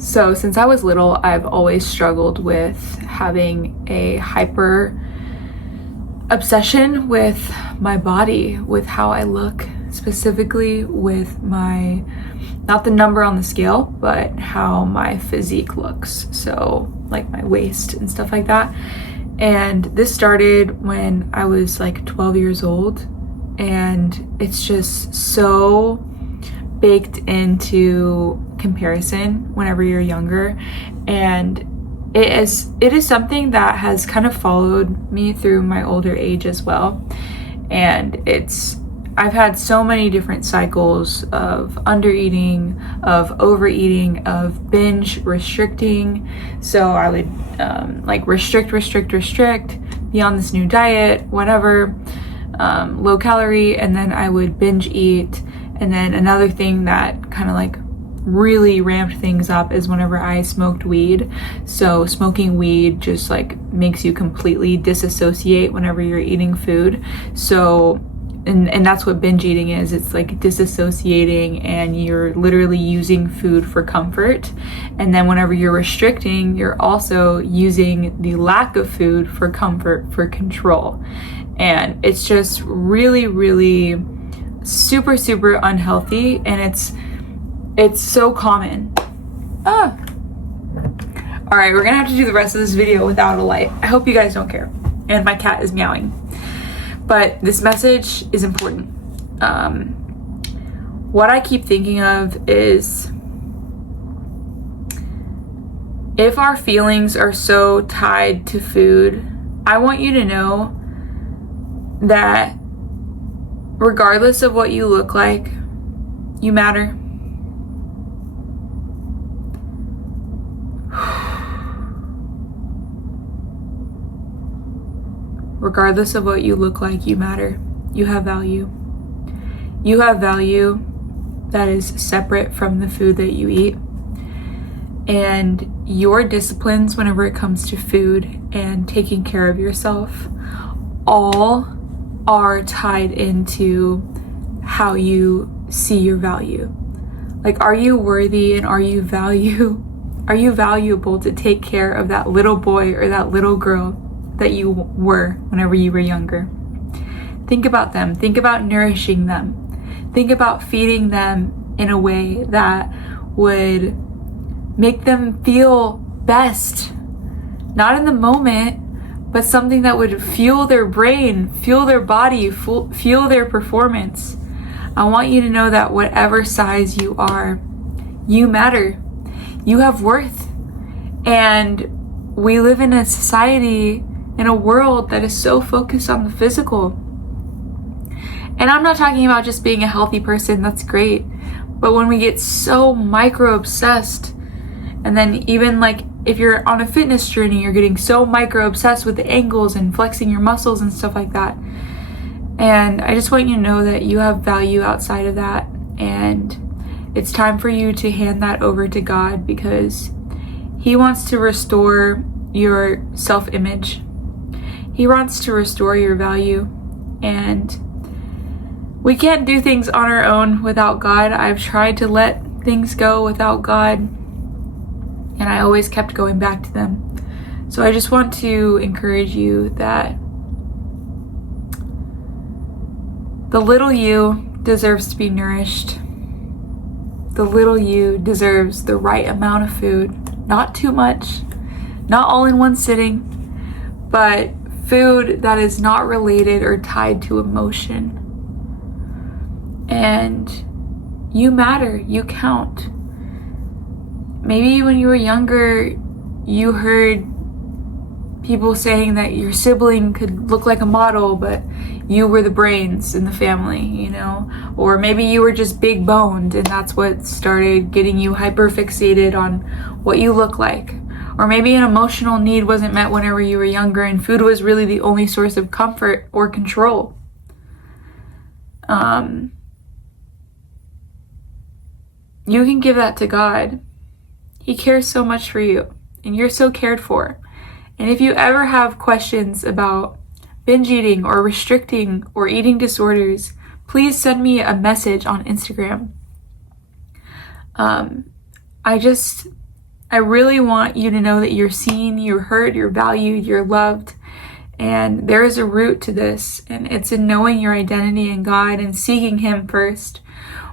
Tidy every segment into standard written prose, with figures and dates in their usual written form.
So since I was little, I've always struggled with having a hyper obsession with my body, with how I look, specifically with my, not the number on the scale, but how my physique looks. So like my waist and stuff like that. And this started when I was like 12 years old, and it's just so baked into comparison whenever you're younger. And it is something that has kind of followed me through my older age as well. And I've had so many different cycles of undereating, of overeating, of binge restricting. So I would like restrict, be on this new diet, whatever, low calorie, and then I would binge eat. And then another thing that kind of like really ramped things up is whenever I smoked weed. So smoking weed just like makes you completely disassociate whenever you're eating food. So and that's what binge eating is. It's like disassociating, and you're literally using food for comfort. And then whenever you're restricting, you're also using the lack of food for comfort, for control. And it's just really, really super unhealthy, and it's so common. All right, we're gonna have to do the rest of this video without a light. I hope you guys don't care. And my cat is meowing. But this message is important. What I keep thinking of is, if our feelings are so tied to food, I want you to know that regardless of what you look like, you matter. Regardless of what you look like, you matter. You have value. You have value that is separate from the food that you eat. And your disciplines whenever it comes to food and taking care of yourself all are tied into how you see your value. Like, are you worthy, and are you valuable to take care of that little boy or that little girl that you were whenever you were younger? Think about them. Think about nourishing them. Think about feeding them in a way that would make them feel best. Not in the moment, but something that would fuel their brain, fuel their body, fuel their performance. I want you to know that whatever size you are, you matter. You have worth. And we live in a society, in a world that is so focused on the physical. And I'm not talking about just being a healthy person, that's great. But when we get so micro obsessed, and then even like if you're on a fitness journey, you're getting so micro obsessed with the angles and flexing your muscles and stuff like that. And I just want you to know that you have value outside of that. And it's time for you to hand that over to God, because He wants to restore your self-image. He wants to restore your value. And we can't do things on our own without God. I've tried to let things go without God, and I always kept going back to them. So I just want to encourage you that the little you deserves to be nourished. The little you deserves the right amount of food. Not too much, not all in one sitting, but food that is not related or tied to emotion. And you matter, you count. Maybe when you were younger, you heard people saying that your sibling could look like a model, but you were the brains in the family, you know? Or maybe you were just big boned, and that's what started getting you hyper fixated on what you look like. Or maybe an emotional need wasn't met whenever you were younger, and food was really the only source of comfort or control. You can give that to God. He cares so much for you, and you're so cared for. And if you ever have questions about binge eating or restricting or eating disorders, please send me a message on Instagram. I really want you to know that you're seen, you're heard, you're valued, you're loved. And there is a root to this, and it's in knowing your identity in God and seeking Him first.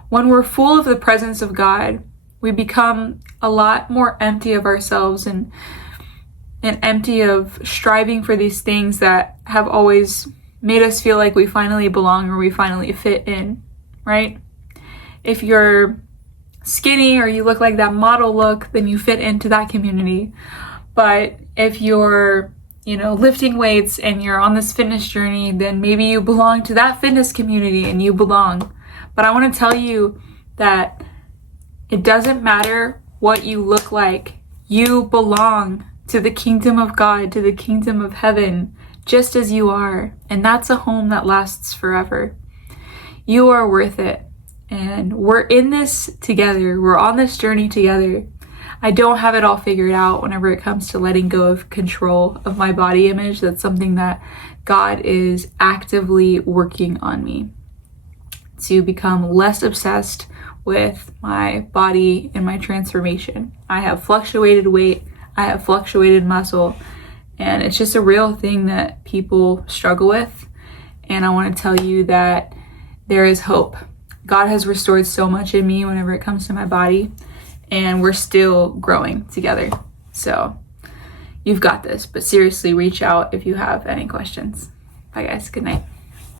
When we're full of the presence of God, we become a lot more empty of ourselves and empty of striving for these things that have always made us feel like we finally belong or we finally fit in, right? If you're skinny or you look like that model look, then you fit into that community. But if you're, lifting weights and you're on this fitness journey, then maybe you belong to that fitness community and you belong. But I want to tell you that it doesn't matter what you look like. You belong to the kingdom of God, to the kingdom of heaven, just as you are. And that's a home that lasts forever. You are worth it. And we're in this together. We're on this journey together. I don't have it all figured out whenever it comes to letting go of control of my body image. That's something that God is actively working on me to become less obsessed with my body and my transformation. I have fluctuated weight. I have fluctuated muscle. And it's just a real thing that people struggle with. And I want to tell you that there is hope. God has restored so much in me whenever it comes to my body. And we're still growing together. So you've got this, but seriously, reach out if you have any questions. Bye guys, good night.